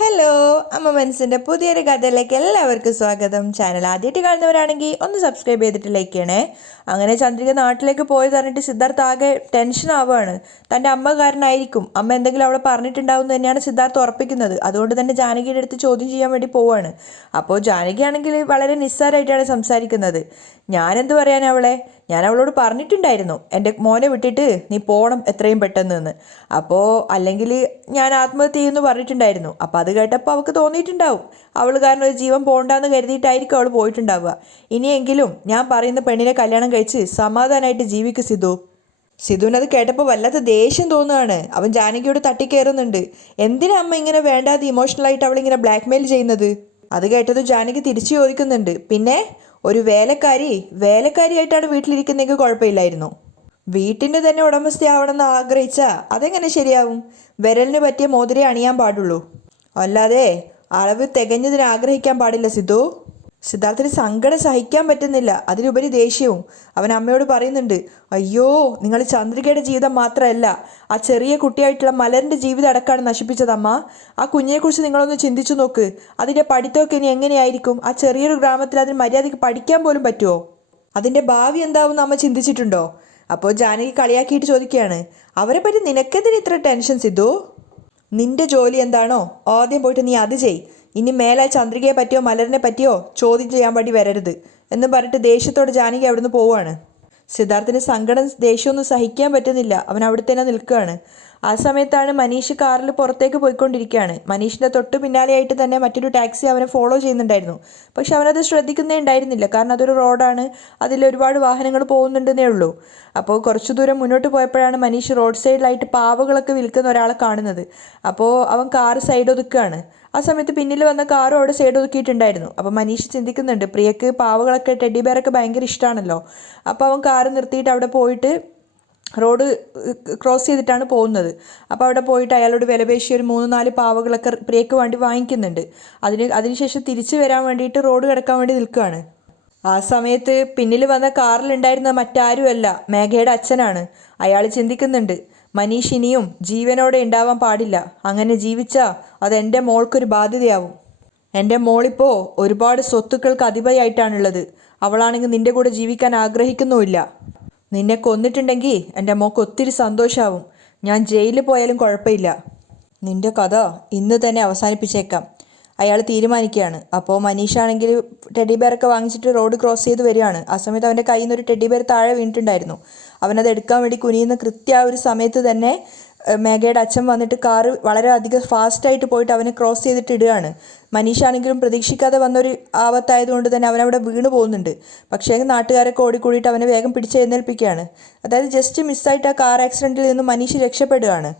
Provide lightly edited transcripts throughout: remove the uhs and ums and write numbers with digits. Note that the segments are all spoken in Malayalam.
ഹലോ, അമ്മ മനസ്സിൻ്റെ പുതിയൊരു കഥയിലേക്ക് എല്ലാവർക്കും സ്വാഗതം. ചാനൽ ആദ്യമായിട്ട് കാണുന്നവരാണെങ്കിൽ ഒന്ന് സബ്സ്ക്രൈബ് ചെയ്തിട്ട് ലൈക്ക് ചെയ്യണേ. അങ്ങനെ ചന്ദ്രിക നാട്ടിലേക്ക് പോയി പറഞ്ഞിട്ട് സിദ്ധാർത്ഥ ആകെ ടെൻഷൻ ആവുകയാണ്. തൻ്റെ അമ്മ കാരനായിരിക്കും, അമ്മ എന്തെങ്കിലും അവിടെ പറഞ്ഞിട്ടുണ്ടാവും എന്ന് തന്നെയാണ് സിദ്ധാർത്ഥ ഉറപ്പിക്കുന്നത്. അതുകൊണ്ട് തന്നെ ജാനകിയുടെ അടുത്ത് ചോദ്യം ചെയ്യാൻ വേണ്ടി പോവുകയാണ്. അപ്പോൾ ജാനകിയാണെങ്കിൽ വളരെ നിസ്സാരമായിട്ടാണ് സംസാരിക്കുന്നത്. ഞാനെന്ത് പറയാൻ അവളെ, ഞാൻ അവളോട് പറഞ്ഞിട്ടുണ്ടായിരുന്നു എൻ്റെ മോനെ വിട്ടിട്ട് നീ പോകണം എത്രയും പെട്ടെന്ന് എന്ന്. അപ്പോൾ അല്ലെങ്കിൽ ഞാൻ ആത്മഹത്യ ചെയ്യുമെന്ന് പറഞ്ഞിട്ടുണ്ടായിരുന്നു. അപ്പോൾ അത് കേട്ടപ്പോൾ അവൾക്ക് തോന്നിയിട്ടുണ്ടാവും അവൾ കാരണം ഒരു ജീവൻ പോകണ്ടെന്ന് കരുതിയിട്ടായിരിക്കും അവൾ പോയിട്ടുണ്ടാവുക. ഇനിയെങ്കിലും ഞാൻ പറയുന്ന പെണ്ണിനെ കല്യാണം കഴിച്ച് സമാധാനമായിട്ട് ജീവിക്കും സിധുവിനത് കേട്ടപ്പോൾ വല്ലാത്ത ദേഷ്യം തോന്നുകയാണ്. അവൻ ജാനകിയോട് തട്ടിക്കയറുന്നുണ്ട്. എന്തിനാ അമ്മ ഇങ്ങനെ വേണ്ടാതെ ഇമോഷണലായിട്ട് അവളിങ്ങനെ ബ്ലാക്ക്മെയിൽ ചെയ്യുന്നത്? അത് കേട്ടത് ജാനകി തിരിച്ചു ചോദിക്കുന്നുണ്ട്. പിന്നെ ഒരു വേലക്കാരിയായിട്ടാണ് വീട്ടിലിരിക്കുന്നതെങ്കിൽ കുഴപ്പമില്ലായിരുന്നു. വീട്ടിൻ്റെ തന്നെ ഉടമസ്ഥയാവണമെന്ന് ആഗ്രഹിച്ചാൽ അതെങ്ങനെ ശരിയാവും? വിരലിന് പറ്റിയ മോതിരേ അണിയാൻ പാടുള്ളൂ, അല്ലാതെ അളവ് തികഞ്ഞതിന് ആഗ്രഹിക്കാൻ പാടില്ല സിദ്ധാർത്ഥന് സങ്കടം സഹിക്കാൻ പറ്റുന്നില്ല, അതിലുപരി ദേഷ്യവും. അവൻ അമ്മയോട് പറയുന്നുണ്ട്, അയ്യോ, നിങ്ങൾ ചന്ദ്രികയുടെ ജീവിതം മാത്രമല്ല ആ ചെറിയ കുട്ടിയായിട്ടുള്ള മലറിൻ്റെ ജീവിതം അടക്കമാണ് നശിപ്പിച്ചതമ്മ. ആ കുഞ്ഞിനെക്കുറിച്ച് നിങ്ങളൊന്ന് ചിന്തിച്ചു നോക്ക്. അതിൻ്റെ പഠിത്തമൊക്കെ ഇനി എങ്ങനെയായിരിക്കും? ആ ചെറിയൊരു ഗ്രാമത്തിൽ അതിന് മര്യാദയ്ക്ക് പഠിക്കാൻ പോലും പറ്റുമോ? അതിൻ്റെ ഭാവി എന്താവും അമ്മ ചിന്തിച്ചിട്ടുണ്ടോ? അപ്പോൾ ജാനകി കളിയാക്കിയിട്ട് ചോദിക്കുകയാണ്, അവരെ പറ്റി നിനക്കെന്തിന് ഇത്ര ടെൻഷൻ സിദ്ധു? നിന്റെ ജോലി എന്താണോ ആദ്യം പോയിട്ട് നീ അത് ചെയ്. ഇനി മേലാൽ ചന്ദ്രികയെ പറ്റിയോ മലറിനെ പറ്റിയോ ചോദ്യം ചെയ്യാൻ വേണ്ടി വരരുത് എന്ന് പറഞ്ഞിട്ട് ദേഷ്യത്തോടെ ജാനകി അവിടുന്ന് പോവുകയാണ്. സിദ്ധാർത്ഥിന് സങ്കടം ദേഷ്യമൊന്നും സഹിക്കാൻ പറ്റുന്നില്ല. അവൻ അവിടെ തന്നെ നിൽക്കുകയാണ്. ആ സമയത്താണ് മനീഷ് കാറിൽ പുറത്തേക്ക് പോയിക്കൊണ്ടിരിക്കുകയാണ്. മനീഷിൻ്റെ തൊട്ട് പിന്നാലെയായിട്ട് തന്നെ മറ്റൊരു ടാക്സി അവനെ ഫോളോ ചെയ്യുന്നുണ്ടായിരുന്നു. പക്ഷെ അവനത് ശ്രദ്ധിക്കുന്നേ ഉണ്ടായിരുന്നില്ല, കാരണം അതൊരു റോഡാണ്, അതിൽ ഒരുപാട് വാഹനങ്ങൾ പോകുന്നുണ്ടെന്നേ ഉള്ളൂ. അപ്പോൾ കുറച്ചു ദൂരം മുന്നോട്ട് പോയപ്പോഴാണ് മനീഷ് റോഡ് സൈഡിലായിട്ട് പാവകളൊക്കെ വിൽക്കുന്ന ഒരാളെ കാണുന്നത്. അപ്പോൾ അവൻ കാറ് സൈഡ് ഒതുക്കുകയാണ്. ആ സമയത്ത് പിന്നിൽ വന്ന കാറും അവിടെ സൈഡ് ഒതുക്കിയിട്ടുണ്ടായിരുന്നു. അപ്പോൾ മനീഷ് ചിന്തിക്കുന്നുണ്ട്, പ്രിയക്ക് പാവകളൊക്കെ ടെഡി ബെയറൊക്കെ ഭയങ്കര ഇഷ്ടമാണല്ലോ. അപ്പോൾ അവൻ കാറ് നിർത്തിയിട്ട് അവിടെ പോയിട്ട് റോഡ് ക്രോസ് ചെയ്തിട്ടാണ് പോകുന്നത്. അപ്പോൾ അവിടെ പോയിട്ട് അയാളോട് വിലപേശി ഒരു 3-4 പാവകളൊക്കെ പ്രിയക്ക് വേണ്ടി വാങ്ങിക്കുന്നുണ്ട്. അതിനുശേഷം തിരിച്ചു വരാൻ വേണ്ടിയിട്ട് റോഡ് കിടക്കാൻ വേണ്ടി നിൽക്കുകയാണ്. ആ സമയത്ത് പിന്നിൽ വന്ന കാറിലുണ്ടായിരുന്ന മറ്റാരുമല്ല, മേഘയുടെ അച്ഛനാണ്. അയാൾ ചിന്തിക്കുന്നുണ്ട്, മനീഷ് ഇനിയും ജീവനോടെ ഉണ്ടാവാൻ പാടില്ല. അങ്ങനെ ജീവിച്ചാൽ അതെൻ്റെ മോൾക്കൊരു ബാധ്യതയാവും. എൻ്റെ മോളിപ്പോൾ ഒരുപാട് സ്വത്തുക്കൾക്ക് അധിപതിയായിട്ടാണുള്ളത്. അവളാണെങ്കിൽ നിൻ്റെ കൂടെ ജീവിക്കാൻ ആഗ്രഹിക്കുന്നുമില്ല. നിന്നെ കൊന്നിട്ടുണ്ടെങ്കിൽ എൻ്റെ മോൾക്ക് ഒത്തിരി സന്തോഷമാവും. ഞാൻ ജയിലിൽ പോയാലും കുഴപ്പമില്ല. നിൻ്റെ കഥ ഇന്ന് തന്നെ അവസാനിപ്പിച്ചേക്കാം. അയാൾ തീരുമാനിക്കുകയാണ്. അപ്പോൾ മനീഷാണെങ്കിൽ ടെഡി ബെയറൊക്കെ വാങ്ങിച്ചിട്ട് റോഡ് ക്രോസ് ചെയ്ത് വരികയാണ്. ആ സമയത്ത് അവൻ്റെ കയ്യിൽ നിന്ന് ഒരു ടെഡി ബെയർ താഴെ വീണിട്ടുണ്ടായിരുന്നു. അവനത് എടുക്കാൻ വേണ്ടി കുനിയുന്ന കൃത്യ ആ ഒരു സമയത്ത് തന്നെ മേഘയുടെ അച്ഛൻ വന്നിട്ട് കാറ് വളരെ അധികം ഫാസ്റ്റായിട്ട് പോയിട്ട് അവനെ ക്രോസ് ചെയ്തിട്ട് ഇടുകയാണ്. മനീഷാണെങ്കിലും പ്രതീക്ഷിക്കാതെ വന്നൊരു ആപത്തായതുകൊണ്ട് തന്നെ അവനവിടെ വീണ് പോകുന്നുണ്ട്. പക്ഷേ നാട്ടുകാരൊക്കെ ഓടിക്കൂടിയിട്ട് അവനെ വേഗം പിടിച്ചെഴുന്നേൽപ്പിക്കുകയാണ്. അതായത് ജസ്റ്റ് മിസ്സായിട്ട് ആ കാർ ആക്സിഡൻറ്റിൽ നിന്ന് മനീഷ് രക്ഷപ്പെടുകയാണ്.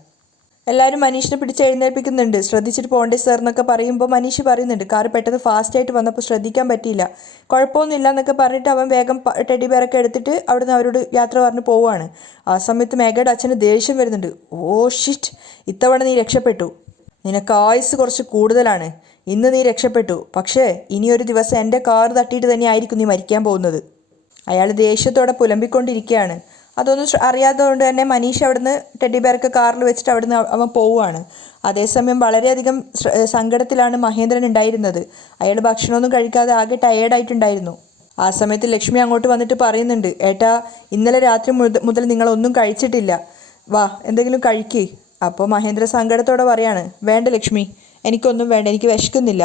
എല്ലാവരും മനീഷിനെ പിടിച്ച് എഴുന്നേൽപ്പിക്കുന്നുണ്ട്. ശ്രദ്ധിച്ചിട്ട് പോകണ്ടേ സാർ എന്നൊക്കെ പറയുമ്പോൾ മനീഷ് പറയുന്നുണ്ട്, കാറ് പെട്ടെന്ന് ഫാസ്റ്റായിട്ട് വന്നപ്പോൾ ശ്രദ്ധിക്കാൻ പറ്റിയില്ല, കുഴപ്പമൊന്നുമില്ല എന്നൊക്കെ പറഞ്ഞിട്ട് അവൻ വേഗം ടെഡി ബെയറൊക്കെ എടുത്തിട്ട് അവിടുന്ന് അവരോട് യാത്ര പറഞ്ഞ് പോവുകയാണ്. ആ സമയത്ത് മേഘയുടെ അച്ഛന് ദേഷ്യം വരുന്നുണ്ട്. ഓ ഷിറ്റ്, ഇത്തവണ നീ രക്ഷപ്പെട്ടു. നിനക്ക് ആയുസ് കുറച്ച് കൂടുതലാണ്. ഇന്ന് നീ രക്ഷപ്പെട്ടു, പക്ഷേ ഇനിയൊരു ദിവസം എൻ്റെ കാറ് തട്ടിയിട്ട് തന്നെ ആയിരിക്കും നീ മരിക്കാൻ പോകുന്നത്. അയാൾ ദേഷ്യത്തോടെ പുലമ്പിക്കൊണ്ടിരിക്കുകയാണ്. അതൊന്നും അറിയാത്തത് കൊണ്ട് തന്നെ മനീഷ് അവിടുന്ന് ടെഡി ബെയറൊക്കെ കാറിൽ വെച്ചിട്ട് അവിടുന്ന് അവൻ പോവുകയാണ്. അതേസമയം വളരെയധികം സങ്കടത്തിലാണ് മഹേന്ദ്രൻ ഉണ്ടായിരുന്നത്. അയാൾ ഭക്ഷണമൊന്നും കഴിക്കാതെ ആകെ ടയേർഡായിട്ടുണ്ടായിരുന്നു. ആ സമയത്ത് ലക്ഷ്മി അങ്ങോട്ട് വന്നിട്ട് പറയുന്നുണ്ട്, ഏട്ടാ, ഇന്നലെ രാത്രി മുതൽ നിങ്ങളൊന്നും കഴിച്ചിട്ടില്ല, വാ എന്തെങ്കിലും കഴിക്ക്. അപ്പോൾ മഹേന്ദ്ര സങ്കടത്തോടെ പറയാണ്, വേണ്ട ലക്ഷ്മി, എനിക്കൊന്നും വേണ്ട, എനിക്ക് വിശക്കുന്നില്ല.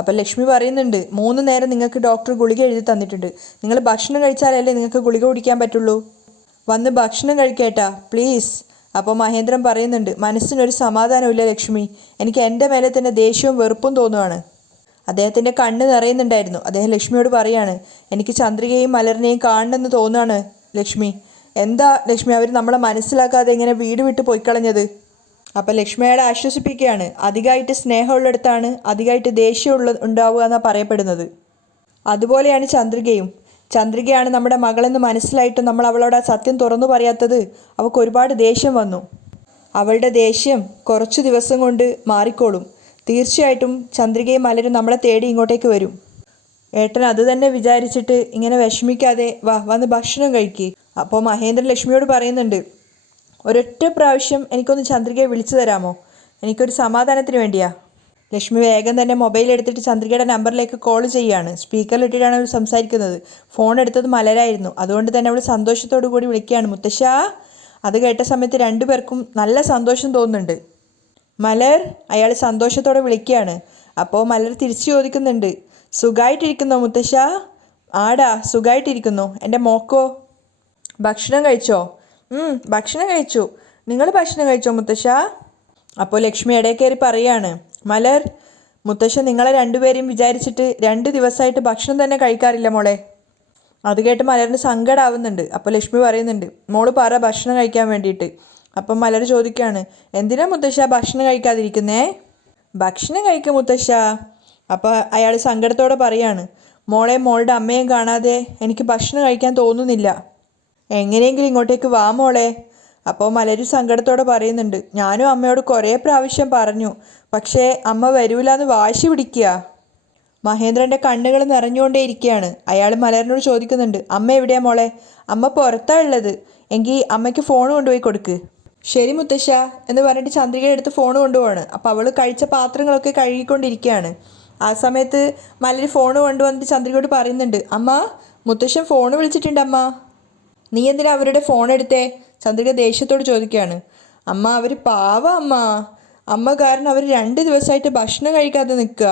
അപ്പം ലക്ഷ്മി പറയുന്നുണ്ട്, 3 നേരം നിങ്ങൾക്ക് ഡോക്ടർ ഗുളിക എഴുതി തന്നിട്ടുണ്ട്. നിങ്ങൾ ഭക്ഷണം കഴിച്ചാലല്ലേ നിങ്ങൾക്ക് ഗുളിക കുടിക്കാൻ പറ്റുള്ളൂ. വന്ന് ഭക്ഷണം കഴിക്കേട്ടാ പ്ലീസ്. അപ്പോൾ മഹേന്ദ്രൻ പറയുന്നുണ്ട്, മനസ്സിനൊരു സമാധാനമില്ല ലക്ഷ്മി, എനിക്ക് എൻ്റെ മേലെ തന്നെ ദേഷ്യവും വെറുപ്പും തോന്നുവാണ്. അദ്ദേഹത്തിൻ്റെ കണ്ണ് നിറയുന്നുണ്ടായിരുന്നു. അദ്ദേഹം ലക്ഷ്മിയോട് പറയാണ്, എനിക്ക് ചന്ദ്രികയും മലറിനെയും കാണണമെന്ന് തോന്നുകയാണ് ലക്ഷ്മി. എന്താ ലക്ഷ്മി, അവർ നമ്മളെ മനസ്സിലാക്കാതെ ഇങ്ങനെ വീട് വിട്ട് പോയിക്കളഞ്ഞത്? അപ്പം ലക്ഷ്മി അയാളെ ആശ്വസിപ്പിക്കുകയാണ്, അധികമായിട്ട് സ്നേഹമുള്ളിടത്താണ് അധികമായിട്ട് ദേഷ്യം ഉണ്ടാവുക എന്നാണ് പറയപ്പെടുന്നത്. അതുപോലെയാണ് ചന്ദ്രികയാണ് നമ്മുടെ മകളെന്ന് മനസ്സിലായിട്ടും നമ്മൾ അവളോട് ആ സത്യം തുറന്നു പറയാത്തത്. അവൾക്ക് ഒരുപാട് ദേഷ്യം വന്നു. അവളുടെ ദേഷ്യം കുറച്ചു ദിവസം കൊണ്ട് മാറിക്കോളും. തീർച്ചയായിട്ടും ചന്ദ്രികയും മലരും നമ്മളെ തേടി ഇങ്ങോട്ടേക്ക് വരും. ഏട്ടൻ അത് തന്നെ വിചാരിച്ചിട്ട് ഇങ്ങനെ വിഷമിക്കാതെ വന്ന് ഭക്ഷണം കഴിക്കുക. അപ്പോൾ മഹേന്ദ്രൻ ലക്ഷ്മിയോട് പറയുന്നുണ്ട്, ഒരൊറ്റ പ്രാവശ്യം എനിക്കൊന്ന് ചന്ദ്രികയെ വിളിച്ചു തരാമോ? എനിക്കൊരു സമാധാനത്തിന് വേണ്ടിയാ. ലക്ഷ്മി വേഗം തന്നെ മൊബൈൽ എടുത്തിട്ട് ചന്ദ്രികയുടെ നമ്പറിലേക്ക് കോൾ ചെയ്യുകയാണ്. സ്പീക്കറിലിട്ടിട്ടാണ് അവൾ സംസാരിക്കുന്നത്. ഫോൺ എടുത്തത് മലരായിരുന്നു. അതുകൊണ്ട് തന്നെ അവൾ സന്തോഷത്തോടു കൂടി വിളിക്കുകയാണ്, മുത്തശ്ശ. അത് കേട്ട സമയത്ത് രണ്ടുപേർക്കും നല്ല സന്തോഷം തോന്നുന്നുണ്ട്. മലർ, അയാൾ സന്തോഷത്തോടെ വിളിക്കുകയാണ്. അപ്പോൾ മലർ തിരിച്ചു ചോദിക്കുന്നുണ്ട്, സുഖമായിട്ടിരിക്കുന്നോ മുത്തശ്ശ? ആടാ, സുഖമായിട്ടിരിക്കുന്നു. എൻ്റെ മോക്കോ? ഭക്ഷണം കഴിച്ചോ? ഭക്ഷണം കഴിച്ചു. നിങ്ങൾ ഭക്ഷണം കഴിച്ചോ മുത്തശ്ശ? അപ്പോൾ ലക്ഷ്മി ഇടയിൽ കയറി പറയാണ്, മലർ, മുത്തശ്ശ നിങ്ങളെ രണ്ടുപേരെയും വിചാരിച്ചിട്ട് 2 ദിവസമായിട്ട് ഭക്ഷണം തന്നെ കഴിക്കാറില്ല മോളെ. അത് കേട്ട് മലറിന് സങ്കടമാവുന്നുണ്ട്. അപ്പോൾ ലക്ഷ്മി പറയുന്നുണ്ട്, മോള് പറ ഭക്ഷണം കഴിക്കാൻ വേണ്ടിയിട്ട്. അപ്പം മലർ ചോദിക്കുകയാണ്, എന്തിനാ മുത്തശ്ശ ഭക്ഷണം കഴിക്കാതിരിക്കുന്നേ? ഭക്ഷണം കഴിക്കും മുത്തശ്ശ. അപ്പോൾ അയാൾ സങ്കടത്തോടെ പറയാണ്, മോളെ മോളുടെ അമ്മയും കാണാതെ എനിക്ക് ഭക്ഷണം കഴിക്കാൻ തോന്നുന്നില്ല. എങ്ങനെയെങ്കിലും ഇങ്ങോട്ടേക്ക് വാ മോളെ. അപ്പോൾ മലരു സങ്കടത്തോടെ പറയുന്നുണ്ട്, ഞാനും അമ്മയോട് കുറേ പ്രാവശ്യം പറഞ്ഞു, പക്ഷേ അമ്മ വരൂലെന്ന് വാശി പിടിക്കുക. മഹേന്ദ്രൻ്റെ കണ്ണുകൾ നിറഞ്ഞുകൊണ്ടേയിരിക്കുകയാണ്. അയാൾ മലറിനോട് ചോദിക്കുന്നുണ്ട്, അമ്മ എവിടെയാ മോളെ? അമ്മ പുറത്താ ഉള്ളത്. എങ്കിൽ അമ്മയ്ക്ക് ഫോൺ കൊണ്ടുപോയി കൊടുക്ക്. ശരി മുത്തശ്ശ എന്ന് പറഞ്ഞിട്ട് ചന്ദ്രികയുടെ അടുത്ത് ഫോൺ കൊണ്ടുപോവാണ്. അപ്പോൾ അവൾ കഴിച്ച പാത്രങ്ങളൊക്കെ കഴുകിക്കൊണ്ടിരിക്കുകയാണ്. ആ സമയത്ത് മലര് ഫോൺ കൊണ്ടുവന്നിട്ട് ചന്ദ്രികയോട് പറയുന്നുണ്ട്, അമ്മ, മുത്തശ്ശൻ ഫോൺ വിളിച്ചിട്ടുണ്ട് അമ്മ. നീ എന്തിനാ അവരുടെ ഫോൺ എടുത്തേ? ചന്ദ്രിക ദേഷ്യത്തോട് ചോദിക്കുകയാണ്. അമ്മ, അവർ പാവ അമ്മ. അമ്മ കാരണം അവർ 2 ദിവസമായിട്ട് ഭക്ഷണം കഴിക്കാതെ നിൽക്കുക.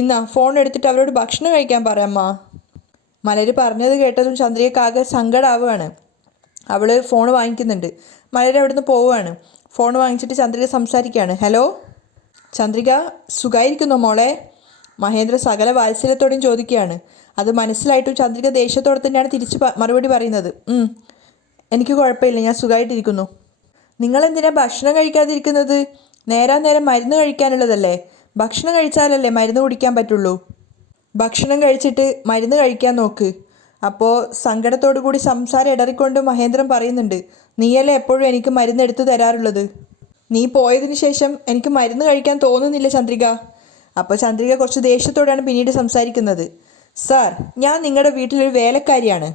ഇന്നാ ഫോൺ എടുത്തിട്ട് അവരോട് ഭക്ഷണം കഴിക്കാൻ പറയമ്മ. മലര് പറഞ്ഞത് കേട്ടതും ചന്ദ്രികക്കാകെ സങ്കടമാവുകയാണ്. അവൾ ഫോൺ വാങ്ങിക്കുന്നുണ്ട്. മലര് അവിടുന്ന് പോവുകയാണ്. ഫോൺ വാങ്ങിച്ചിട്ട് ചന്ദ്രിക സംസാരിക്കുകയാണ്. ഹലോ ചന്ദ്രിക, സുഖമായിരിക്കുന്നോ മോളെ? മഹേന്ദ്ര സകല വാത്സല്യത്തോടെയും ചോദിക്കുകയാണ്. അത് മനസ്സിലായിട്ടും ചന്ദ്രിക ദേഷ്യത്തോടെ തന്നെയാണ് തിരിച്ച് മറുപടി പറയുന്നത്. എനിക്ക് കുഴപ്പമില്ല, ഞാൻ സുഖമായിട്ടിരിക്കുന്നു. നിങ്ങളെന്തിനാ ഭക്ഷണം കഴിക്കാതിരിക്കുന്നത്? നേരം മരുന്ന് കഴിക്കാനുള്ളതല്ലേ. ഭക്ഷണം കഴിച്ചാലല്ലേ മരുന്ന് കുടിക്കാൻ പറ്റുള്ളൂ. ഭക്ഷണം കഴിച്ചിട്ട് മരുന്ന് കഴിക്കാൻ നോക്ക്. അപ്പോൾ സങ്കടത്തോടു കൂടി സംസാരം ഇടറിക്കൊണ്ട് മഹേന്ദ്രൻ പറയുന്നുണ്ട്, നീയല്ലേ എപ്പോഴും എനിക്ക് മരുന്ന് എടുത്തു തരാറുള്ളത്. നീ പോയതിന് ശേഷം എനിക്ക് മരുന്ന് കഴിക്കാൻ തോന്നുന്നില്ല ചന്ദ്രിക. അപ്പോൾ ചന്ദ്രിക കുറച്ച് ദേഷ്യത്തോടെയാണ് പിന്നീട് സംസാരിക്കുന്നത്. സാർ, ഞാൻ നിങ്ങളുടെ വീട്ടിലൊരു വേലക്കാരിയാണ്.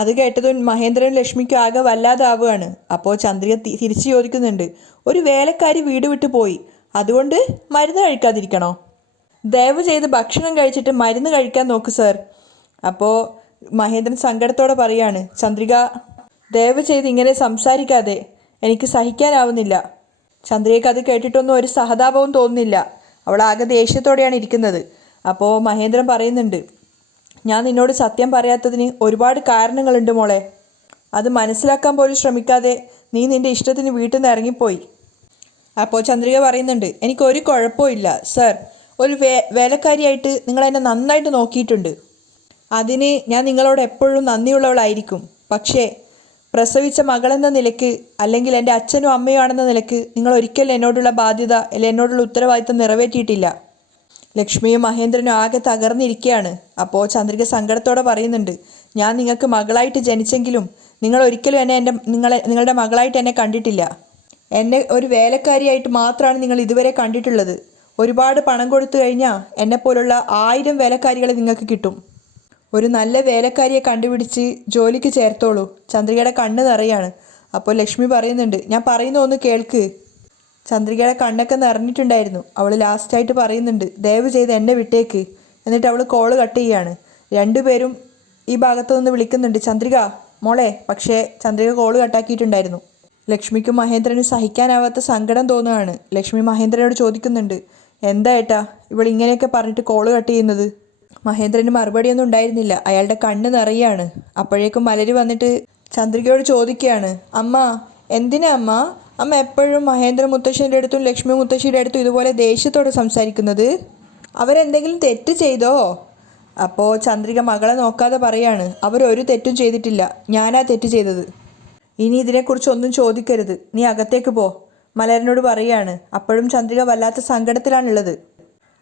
അത് കേട്ടതും മഹേന്ദ്രനും ലക്ഷ്മിക്കും ആകെ വല്ലാതാവുകയാണ്. അപ്പോൾ ചന്ദ്രിക തിരിച്ചു ചോദിക്കുന്നുണ്ട്, ഒരു വേലക്കാരി വീട് വിട്ടു പോയി, അതുകൊണ്ട് മരുന്ന് കഴിക്കാതിരിക്കണോ? ദയവ് ചെയ്ത് ഭക്ഷണം കഴിച്ചിട്ട് മരുന്ന് കഴിക്കാൻ നോക്ക് സാർ. അപ്പോൾ മഹേന്ദ്രൻ സങ്കടത്തോടെ പറയാണ്, ചന്ദ്രിക, ദയവ് ചെയ്ത് ഇങ്ങനെ സംസാരിക്കാതെ, എനിക്ക് സഹിക്കാനാവുന്നില്ല. ചന്ദ്രികയ്ക്ക് അത് കേട്ടിട്ടൊന്നും ഒരു സഹതാപവും തോന്നുന്നില്ല. അവൾ ആകെ ദേഷ്യത്തോടെയാണ് ഇരിക്കുന്നത്. അപ്പോൾ മഹേന്ദ്രൻ പറയുന്നുണ്ട്, ഞാൻ നിന്നോട് സത്യം പറയാത്തതിന് ഒരുപാട് കാരണങ്ങളുണ്ട് മോളെ. അത് മനസ്സിലാക്കാൻ പോലും ശ്രമിക്കാതെ നീ നിൻ്റെ ഇഷ്ടത്തിന് വീട്ടിൽ നിന്ന് ഇറങ്ങിപ്പോയി. അപ്പോൾ ചന്ദ്രിക പറയുന്നുണ്ട്, എനിക്കൊരു കുഴപ്പമില്ല സർ. ഒരു വേലക്കാരിയായിട്ട് നിങ്ങളെന്നെ നന്നായിട്ട് നോക്കിയിട്ടുണ്ട്. അതിന് ഞാൻ നിങ്ങളോട് എപ്പോഴും നന്ദിയുള്ളവളായിരിക്കും. പക്ഷേ പ്രസവിച്ച മകളെന്ന നിലയ്ക്ക്, അല്ലെങ്കിൽ എൻ്റെ അച്ഛനും അമ്മയും ആണെന്ന നിലയ്ക്ക് നിങ്ങൾ ഒരിക്കലും എന്നോടുള്ള ബാധ്യത അല്ലെങ്കിൽ എന്നോടുള്ള ഉത്തരവാദിത്തം നിറവേറ്റിയിട്ടില്ല. ലക്ഷ്മിയും മഹേന്ദ്രനും ആകെ തകർന്നിരിക്കുകയാണ്. അപ്പോൾ ചന്ദ്രിക സങ്കടത്തോടെ പറയുന്നുണ്ട്, ഞാൻ നിങ്ങൾക്ക് മകളായിട്ട് ജനിച്ചെങ്കിലും നിങ്ങൾ ഒരിക്കലും നിങ്ങളുടെ മകളായിട്ട് എന്നെ കണ്ടിട്ടില്ല. എന്നെ ഒരു വേലക്കാരിയായിട്ട് മാത്രമാണ് നിങ്ങൾ ഇതുവരെ കണ്ടിട്ടുള്ളത്. ഒരുപാട് പണം കൊടുത്തു കഴിഞ്ഞാൽ എന്നെപ്പോലുള്ള 1000 വേലക്കാരികളെ നിങ്ങൾക്ക് കിട്ടും. ഒരു നല്ല വേലക്കാരിയെ കണ്ടുപിടിച്ച് ജോലിക്ക് ചേർത്തോളൂ. ചന്ദ്രികയുടെ കണ്ണ് നിറയാണ്. അപ്പോൾ ലക്ഷ്മി പറയുന്നുണ്ട്, ഞാൻ പറയുന്ന ഒന്ന് കേൾക്ക്. ചന്ദ്രികയുടെ കണ്ണൊക്കെ നിറഞ്ഞിട്ടുണ്ടായിരുന്നു. അവൾ ലാസ്റ്റായിട്ട് പറയുന്നുണ്ട്, ദയവ് ചെയ്ത് എന്നെ വിട്ടേക്ക്. എന്നിട്ട് അവൾ കോള് കട്ട് ചെയ്യാണ്. രണ്ടുപേരും ഈ ഭാഗത്തു നിന്ന് വിളിക്കുന്നുണ്ട്, ചന്ദ്രിക മോളെ. പക്ഷേ ചന്ദ്രിക കോള് കട്ടാക്കിയിട്ടുണ്ടായിരുന്നു. ലക്ഷ്മിക്കും മഹേന്ദ്രനും സഹിക്കാനാവാത്ത സങ്കടം തോന്നുകയാണ്. ലക്ഷ്മി മഹേന്ദ്രനോട് ചോദിക്കുന്നുണ്ട്, എന്താ ഏട്ടാ ഇവൾ ഇങ്ങനെയൊക്കെ പറഞ്ഞിട്ട് കോള് കട്ട് ചെയ്യുന്നത്? മഹേന്ദ്രന് മറുപടിയൊന്നും ഉണ്ടായിരുന്നില്ല. അയാളുടെ കണ്ണ് നിറയാണ്. അപ്പോഴേക്കും മലര് വന്നിട്ട് ചന്ദ്രികയോട് ചോദിക്കുകയാണ്, അമ്മ എന്തിനാ അമ്മ എപ്പോഴും മഹേന്ദ്ര മുത്തശ്ശൻ്റെ അടുത്തും ലക്ഷ്മി മുത്തശ്ശിയുടെ അടുത്തും ഇതുപോലെ ദേഷ്യത്തോടെ സംസാരിക്കുന്നത്? അവരെന്തെങ്കിലും തെറ്റ് ചെയ്തോ? അപ്പോൾ ചന്ദ്രിക മകളെ നോക്കാതെ പറയാണ്, അവരൊരു തെറ്റും ചെയ്തിട്ടില്ല, ഞാനാ തെറ്റ് ചെയ്തത്. ഇനി ഇതിനെക്കുറിച്ചൊന്നും ചോദിക്കരുത്, നീ അകത്തേക്ക് പോ, മലരനോട് പറയാണ്. അപ്പോഴും ചന്ദ്രിക വല്ലാത്ത സങ്കടത്തിലാണുള്ളത്.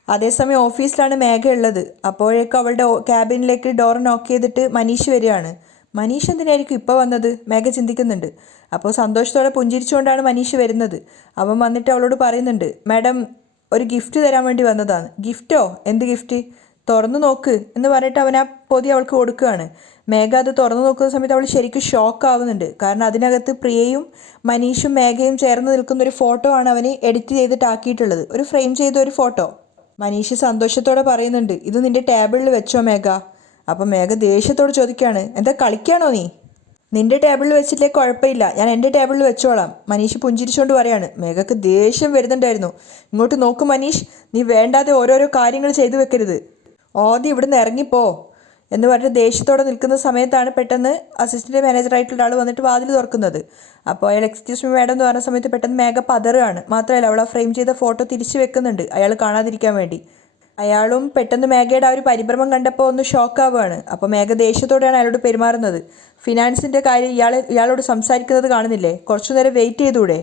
അതേസമയം ഓഫീസിലാണ് മേഘ ഉള്ളത്. അപ്പോഴേക്കും അവളുടെ ക്യാബിനിലേക്ക് ഡോർ നോക്ക് ചെയ്തിട്ട് മനീഷ് വരികയാണ്. മനീഷ് എന്തിനായിരിക്കും ഇപ്പോൾ വന്നത്? മേഘ ചിന്തിക്കുന്നുണ്ട്. അപ്പോൾ സന്തോഷത്തോടെ പുഞ്ചിരിച്ചുകൊണ്ടാണ് മനീഷ് വരുന്നത്. അവൻ വന്നിട്ട് അവളോട് പറയുന്നുണ്ട്, മാഡം ഒരു ഗിഫ്റ്റ് തരാൻ വേണ്ടി വന്നതാണ്. ഗിഫ്റ്റോ? എന്ത് ഗിഫ്റ്റ്? തുറന്നു നോക്ക് എന്ന് പറഞ്ഞിട്ട് അവൻ ആ പൊതി അവൾക്ക് കൊടുക്കുകയാണ്. മേഘ അത് തുറന്നു നോക്കുന്ന സമയത്ത് അവൾ ശരിക്കും ഷോക്ക് ആവുന്നുണ്ട്. കാരണം അതിനകത്ത് പ്രിയയും മനീഷും മേഘയും ചേർന്ന് നിൽക്കുന്ന ഒരു ഫോട്ടോ ആണ് അവന് എഡിറ്റ് ചെയ്തിട്ട് ആക്കിയിട്ടുള്ളത്. ഒരു ഫ്രെയിം ചെയ്ത ഒരു ഫോട്ടോ. മനീഷ് സന്തോഷത്തോടെ പറയുന്നുണ്ട്, ഇത് നിന്റെ ടേബിളിൽ വെച്ചോ മേഘ. അപ്പം മേഘ ദേഷ്യത്തോട് ചോദിക്കുകയാണ്, എന്താ കളിക്കുകയാണോ നീ? നിന്റെ ടേബിളിൽ വെച്ചിട്ടേ കുഴപ്പമില്ല, ഞാൻ എൻ്റെ ടേബിളിൽ വെച്ചോളാം. മനീഷ് പുഞ്ചിരിച്ചുകൊണ്ട് പറയാണ്. മേഘക്ക് ദേഷ്യം വരുന്നുണ്ടായിരുന്നു. ഇങ്ങോട്ട് നോക്ക് മനീഷ്, നീ വേണ്ടാതെ ഓരോരോ കാര്യങ്ങൾ ചെയ്തു വെക്കരുത്. ആദ്യം ഇവിടുന്ന് ഇറങ്ങിപ്പോ എന്ന് പറഞ്ഞിട്ട് ദേഷ്യത്തോടെ നിൽക്കുന്ന സമയത്താണ് പെട്ടെന്ന് അസിസ്റ്റൻറ്റ് മാനേജറായിട്ടുള്ള ആൾ വന്നിട്ട് വാതിൽ തുറക്കുന്നത്. അപ്പോൾ അയാൾ എക്സ്ക്യൂസ് മീ മാഡം എന്ന് പറഞ്ഞ സമയത്ത് പെട്ടെന്ന് മേഘ പതറുകയാണ്. മാത്രമല്ല അവൾ ആ ഫ്രെയിം ചെയ്ത ഫോട്ടോ തിരിച്ചു വെക്കുന്നുണ്ട് അയാൾ കാണാതിരിക്കാൻ വേണ്ടി. അയാളും പെട്ടെന്ന് മേഘയുടെ ആ ഒരു പരിഭ്രമം കണ്ടപ്പോൾ ഒന്ന് ഷോക്കാവുകയാണ്. അപ്പോൾ മേഘ ദേഷ്യത്തോടെയാണ് അയാളോട് പെരുമാറുന്നത്. ഫിനാൻസിൻ്റെ കാര്യം ഇയാളോട് സംസാരിക്കുന്നത് കാണുന്നില്ലേ, കുറച്ചു നേരം വെയിറ്റ് ചെയ്തൂടെ?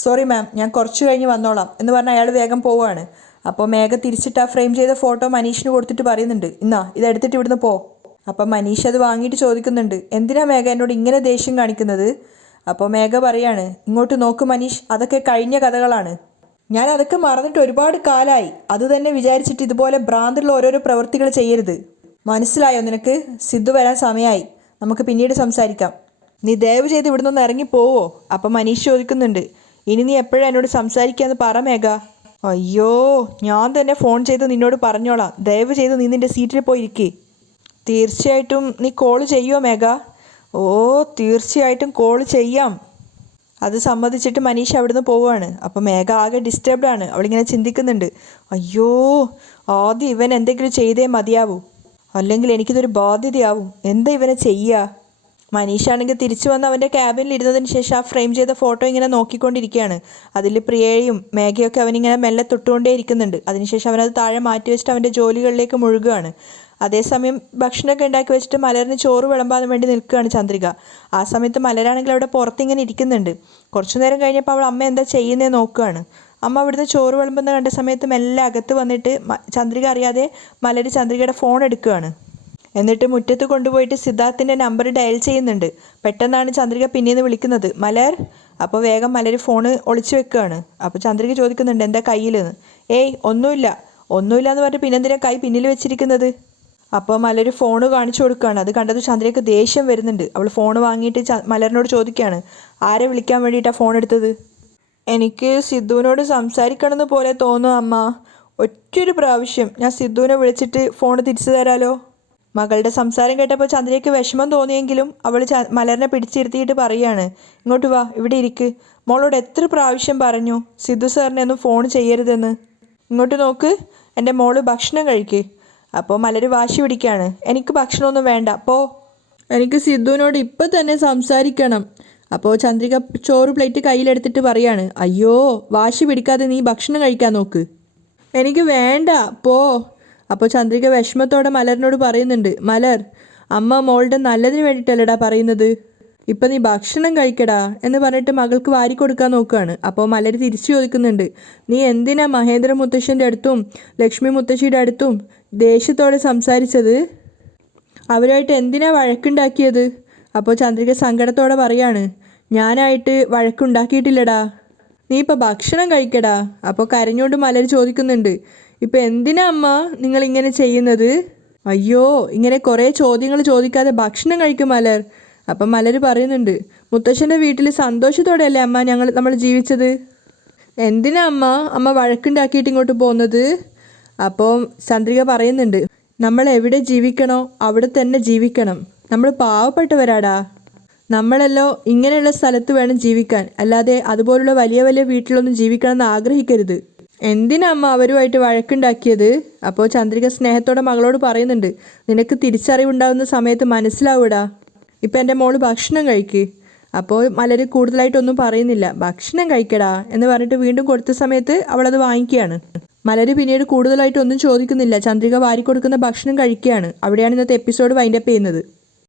സോറി മാം, ഞാൻ കുറച്ച് കഴിഞ്ഞ് വന്നോളാം എന്ന് പറഞ്ഞാൽ അയാൾ വേഗം പോവുകയാണ്. അപ്പോൾ മേഘ തിരിച്ചിട്ട് ആ ഫ്രെയിം ചെയ്ത ഫോട്ടോ മനീഷിന് കൊടുത്തിട്ട് പറയുന്നുണ്ട്, ഇന്നാ ഇതെടുത്തിട്ട് ഇവിടുന്ന് പോ. അപ്പം മനീഷ് അത് വാങ്ങിയിട്ട് ചോദിക്കുന്നുണ്ട്, എന്തിനാ മേഘ എന്നോട് ഇങ്ങനെ ദേഷ്യം കാണിക്കുന്നത്? അപ്പോൾ മേഘ പറയാണ്, ഇങ്ങോട്ട് നോക്ക് മനീഷ്, അതൊക്കെ കഴിഞ്ഞ കഥകളാണ്. ഞാൻ അതൊക്കെ മറന്നിട്ട് ഒരുപാട് കാലമായി. അത് തന്നെ വിചാരിച്ചിട്ട് ഇതുപോലെ ഭ്രാന്തുള്ള ഓരോരോ പ്രവൃത്തികൾ ചെയ്യരുത്. മനസ്സിലായോ നിനക്ക്? സിദ്ധു വരാൻ സമയമായി, നമുക്ക് പിന്നീട് സംസാരിക്കാം. നീ ദയവ് ചെയ്ത് ഇവിടെ നിന്ന് ഇറങ്ങിപ്പോവോ? അപ്പം മനീഷ് ചോദിക്കുന്നുണ്ട്, ഇനി നീ എപ്പോഴാണ് എന്നോട് സംസാരിക്കാമെന്ന് പറ മേഘ. അയ്യോ, ഞാൻ തന്നെ ഫോൺ ചെയ്ത് നിന്നോട് പറഞ്ഞോളാം, ദയവ് ചെയ്ത് നീ നിൻ്റെ സീറ്റിൽ പോയിരിക്കേ. തീർച്ചയായിട്ടും നീ കോൾ ചെയ്യുമോ മേഘ? ഓ തീർച്ചയായിട്ടും കോൾ ചെയ്യാം. അത് സമ്മതിച്ചിട്ട് മനീഷ് അവിടുന്ന് പോവുകയാണ്. അപ്പം മേഘ ആകെ ഡിസ്റ്റർബ്ഡാണ്. അവളിങ്ങനെ ചിന്തിക്കുന്നുണ്ട്, അയ്യോ ആദ്യം ഇവൻ എന്തെങ്കിലും ചെയ്തേ മതിയാവൂ, അല്ലെങ്കിൽ എനിക്കിതൊരു ബാധ്യതയാവും. എന്താ ഇവനെ ചെയ്യുക? മനീഷാണെങ്കിൽ തിരിച്ചു വന്ന് അവൻ്റെ ക്യാബിനിൽ ഇരുന്നതിന് ശേഷം ആ ഫ്രെയിം ചെയ്ത ഫോട്ടോ ഇങ്ങനെ നോക്കിക്കൊണ്ടിരിക്കുകയാണ്. അതിൽ പ്രിയയും മേഘയൊക്കെ അവനിങ്ങനെ മെല്ലെ തൊട്ടുകൊണ്ടേ ഇരിക്കുന്നുണ്ട്. അതിനുശേഷം അവനത് താഴെ മാറ്റി വെച്ചിട്ട് അവൻ്റെ ജോലികളിലേക്ക് മുഴുകുകയാണ്. അതേസമയം ഭക്ഷണമൊക്കെ ഉണ്ടാക്കി വെച്ചിട്ട് മലറിന് ചോറ് വിളമ്പാൻ വേണ്ടി നിൽക്കുകയാണ് ചന്ദ്രിക. ആ സമയത്ത് മലരാണെങ്കിൽ അവിടെ പുറത്തിങ്ങനെ ഇരിക്കുന്നുണ്ട്. കുറച്ചു നേരം കഴിഞ്ഞപ്പോൾ അവൾ അമ്മ എന്താ ചെയ്യുന്നതെന്ന് നോക്കുകയാണ്. അമ്മ അവിടുന്ന് ചോറ് വിളമ്പുന്ന കണ്ട സമയത്ത് മെല്ലെ അകത്ത് വന്നിട്ട് ചന്ദ്രിക അറിയാതെ മലര് ചന്ദ്രികയുടെ ഫോൺ എടുക്കുകയാണ്. എന്നിട്ട് മുറ്റത്ത് കൊണ്ടുപോയിട്ട് സിദ്ധാർത്ഥിൻ്റെ നമ്പർ ഡയൽ ചെയ്യുന്നുണ്ട്. പെട്ടെന്നാണ് ചന്ദ്രിക പിന്നീന്ന് വിളിക്കുന്നത്, മലർ. അപ്പോൾ വേഗം മലർ ഫോണ് ഒളിച്ചു വെക്കുകയാണ്. അപ്പോൾ ചന്ദ്രിക ചോദിക്കുന്നുണ്ട്, എന്താ കയ്യിലെന്ന്? ഏയ് ഒന്നുമില്ല എന്ന് പറഞ്ഞിട്ട് പിന്നെന്തിനാ കൈ പിന്നിൽ വെച്ചിരിക്കുന്നത്? അപ്പോൾ മലർ ഫോണ് കാണിച്ചു കൊടുക്കുകയാണ്. അത് കണ്ടത് ചന്ദ്രികക്ക് ദേഷ്യം വരുന്നുണ്ട്. അവൾ ഫോൺ വാങ്ങിയിട്ട് മലറിനോട് ചോദിക്കുകയാണ്, ആരെ വിളിക്കാൻ വേണ്ടിയിട്ടാണ് ഫോൺ എടുത്തത്? എനിക്ക് സിദ്ധുവിനോട് സംസാരിക്കണമെന്ന് പോലെ തോന്നുന്നു അമ്മ. ഒറ്റൊരു പ്രാവശ്യം ഞാൻ സിദ്ധുവിനെ വിളിച്ചിട്ട് ഫോൺ തിരിച്ചു തരാലോ? മകളുടെ സംസാരം കേട്ടപ്പോൾ ചന്ദ്രയ്ക്ക് വിഷമം തോന്നിയെങ്കിലും അവൾ മലറിനെ പിടിച്ചിരുത്തിയിട്ട് പറയുകയാണ്, ഇങ്ങോട്ട് വാ, ഇവിടെ ഇരിക്ക്. മോളോട് എത്ര പ്രാവശ്യം പറഞ്ഞു സിദ്ധു സാറിനെ ഒന്നും ഫോൺ ചെയ്യരുതെന്ന്? ഇങ്ങോട്ട് നോക്ക്, എൻ്റെ മോള് ഭക്ഷണം കഴിക്ക്. അപ്പോൾ മലര് വാശി പിടിക്കുകയാണ്, എനിക്ക് ഭക്ഷണമൊന്നും വേണ്ട, പോ. എനിക്ക് സിദ്ധുവിനോട് ഇപ്പം തന്നെ സംസാരിക്കണം. അപ്പോൾ ചന്ദ്രിക ചോറ് പ്ലേറ്റ് കയ്യിലെടുത്തിട്ട് പറയാണ്, അയ്യോ വാശി പിടിക്കാതെ നീ ഭക്ഷണം കഴിക്കാൻ നോക്ക്. എനിക്ക് വേണ്ട, പോ. അപ്പോൾ ചന്ദ്രിക വിഷമത്തോടെ മലറിനോട് പറയുന്നുണ്ട്, മലർ, അമ്മ മോളുടെ നല്ലതിന് വേണ്ടിയിട്ടല്ലടാ പറയുന്നത്, ഇപ്പം നീ ഭക്ഷണം കഴിക്കടാ എന്ന് പറഞ്ഞിട്ട് മകൾക്ക് വാരി കൊടുക്കാൻ നോക്കുകയാണ്. അപ്പോൾ മലർ തിരിച്ചു ചോദിക്കുന്നുണ്ട്, നീ എന്തിനാ മഹേന്ദ്ര മുത്തശ്ശൻ്റെ അടുത്തും ലക്ഷ്മി മുത്തശ്ശിയുടെ അടുത്തും ദേഷ്യത്തോടെ സംസാരിച്ചത്? അവരുമായിട്ട് എന്തിനാ വഴക്കുണ്ടാക്കിയത്? അപ്പോൾ ചന്ദ്രിക സങ്കടത്തോടെ പറയാണ്, ഞാനായിട്ട് വഴക്കുണ്ടാക്കിയിട്ടില്ലടാ, നീ ഇപ്പോൾ ഭക്ഷണം കഴിക്കടാ. അപ്പോൾ കരഞ്ഞോണ്ട് മലർ ചോദിക്കുന്നുണ്ട്, ഇപ്പം എന്തിനാ അമ്മ നിങ്ങളിങ്ങനെ ചെയ്യുന്നത്? അയ്യോ, ഇങ്ങനെ കുറേ ചോദ്യങ്ങൾ ചോദിക്കാതെ ഭക്ഷണം കഴിക്കും മലർ. അപ്പം മലർ പറയുന്നുണ്ട്, മുത്തശ്ശൻ്റെ വീട്ടിൽ സന്തോഷത്തോടെയല്ലേ അമ്മ നമ്മൾ ജീവിച്ചത്, എന്തിനാ അമ്മ വഴക്കുണ്ടാക്കിയിട്ട് ഇങ്ങോട്ട് പോകുന്നത്? അപ്പോൾ ചന്ദ്രിക പറയുന്നുണ്ട്, നമ്മൾ എവിടെ ജീവിക്കണോ അവിടെ തന്നെ ജീവിക്കണം. നമ്മൾ പാവപ്പെട്ടവരാടാ. നമ്മളല്ലോ ഇങ്ങനെയുള്ള സ്ഥലത്ത് വേണം ജീവിക്കാൻ, അല്ലാതെ അതുപോലുള്ള വലിയ വലിയ വീട്ടിലൊന്നും ജീവിക്കണമെന്ന് ആഗ്രഹിക്കരുത്. എന്തിനാ അമ്മ അവരുമായിട്ട് വഴക്കുണ്ടാക്കിയത്? അപ്പോൾ ചന്ദ്രിക സ്നേഹത്തോടെ മകളോട് പറയുന്നുണ്ട്, നിനക്ക് തിരിച്ചറിവുണ്ടാകുന്ന സമയത്ത് മനസ്സിലാവൂടാ. ഇപ്പം എൻ്റെ മോള് ഭക്ഷണം കഴിക്ക്. അപ്പോൾ മലർ കൂടുതലായിട്ടൊന്നും പറയുന്നില്ല, ഭക്ഷണം കഴിക്കടാ എന്ന് പറഞ്ഞിട്ട് വീണ്ടും കൊടുത്ത സമയത്ത് അവളത് വാങ്ങിക്കുകയാണ്. മലർ പിന്നീട് കൂടുതലായിട്ടൊന്നും ചോദിക്കുന്നില്ല, ചന്ദ്രിക വാരി കൊടുക്കുന്ന ഭക്ഷണം കഴിക്കുകയാണ്. അവിടെയാണ് ഇന്നത്തെ എപ്പിസോഡ് വൈൻഡപ്പ് ചെയ്യുന്നത്.